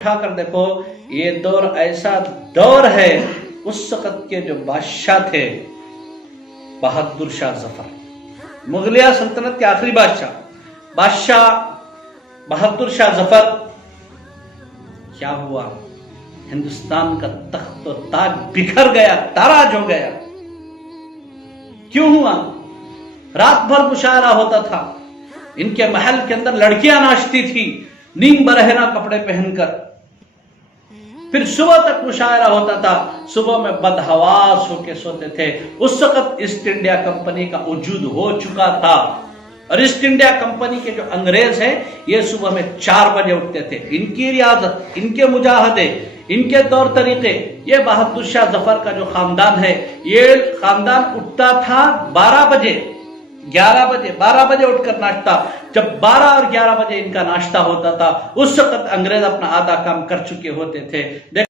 उठाकर देखो, ये दौर ऐसा दौर है, उस वक्त के जो बादशाह थे बहादुर शाह जफर, मुगलिया सल्तनत के आखिरी बादशाह बहादुर शाह जफर। क्या हुआ? हिंदुस्तान का तख्त और ताज बिखर गया, ताराज हो गया। क्यों हुआ? रात भर मुशायरा होता था, इनके महल के अंदर लड़कियां नाचती थी नीम बरहना कपड़े पहनकर, फिर सुबह तक मुशायरा होता था, सुबह में बदहवास होके सोते थे। उस वक्त ईस्ट इंडिया कंपनी का वजूद हो चुका था, और ईस्ट इंडिया कंपनी के जो अंग्रेज हैं, ये सुबह में 4 बजे उठते थे। इनकी रियाजत, इनके मुजाहदे, इनके तौर तरीके, ये बहादुर शाह जफर का जो खानदान है, ये खानदान उठता था 12 बजे, 11 बजे, 12 बजे उठकर नाश्ता। जब 12 और 11 बजे इनका नाश्ता होता था, उस वक्त अंग्रेज अपना आधा काम कर चुके होते थे।